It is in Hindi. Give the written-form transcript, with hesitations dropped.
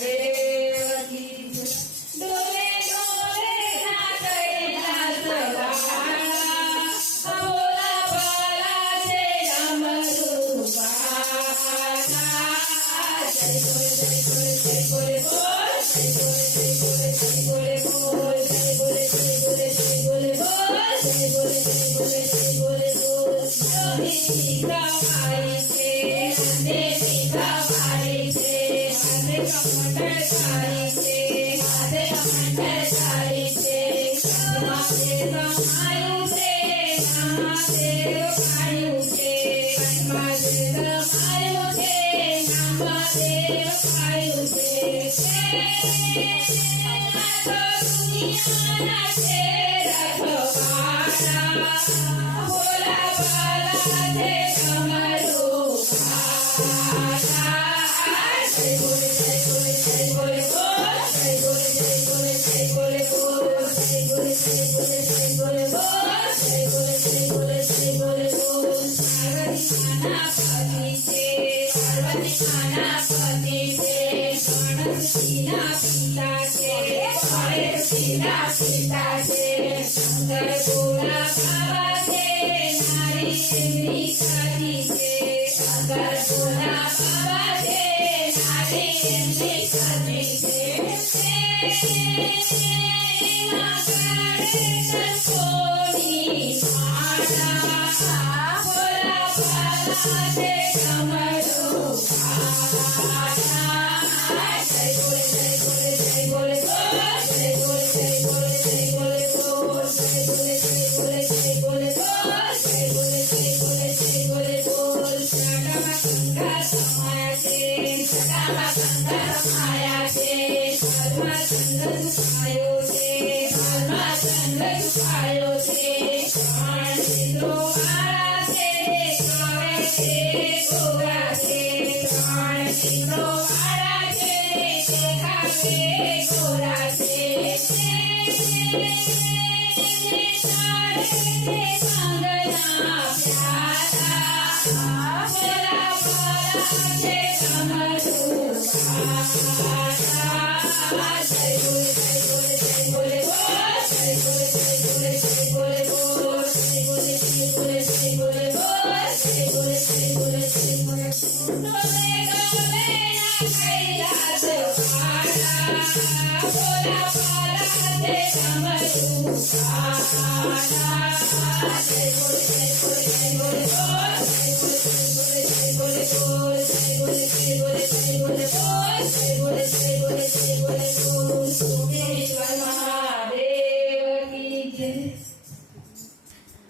देव की डोले डोले ना कैलास वाला बोला बाला जय अमरूपाला जय बोले जय बोले जय बोले बोल जय बोले जय बोले जय बोले बोल जय बोले जय बोले बोल जय बोले जय बोले जय बोले जय बोले बोल जोगी गवाई से अंधे गवाई से आधे कमंडल कारी से आधे कमंडल कारी से महादेव आयु से महादेव आयु से महादेव आयु से महादेव आयु से दुनिया से रखवाला भोला बाला जय अमरूपाला जय बोले जय बोले जय बोले बोल जय बोले जय बोले जय बोले बोल जय बोले जय बोले जय बोले बोल जय बोले जय बोले जय बोले बोल पार्वती खाना पति से गणपति ना पिता से गणेश पिता पिता से शंकर भोला बाबा से नारी इंद्री सती से शंकर भोला बाबा से नारी इंद्री सती से सोनी माला भोला बाला जय अमरूपाला जय बोले जय बोले जय बोले बोल जय बोले जय बोले जय बोले बोल जय बोले जय बोले जय बोले बोल जय बोले जय बोले जय बोले बोल जटामगंगा समाया से जटामगंगा समाया से धर्मचंद्र सुखायो से धर्मचंद्र सुखायो से प्राण सिंधु आरा से कावे से गोरा से प्राण सिंधु आरा से कावे गोरा से संगना प्यारा भोला बाला जय अमरूपाला जय बोले जय बोले जय बोले बोल जय बोले जय बोले जय बोले बोल जय बोले जय बोले जय बोले बोल जय बोले जय बोले जय बोले डोले डोले ना कैलास वाला भोला बाला जय अमरूपाला जय बोले जय बोले जय बोले बोल जय बोले जय बोले जय बोले बोल जय बोले जय बोले जय बोले बोल जय बोले जय बोले जय बोले बोल सोमेश्वर महादेव की जय।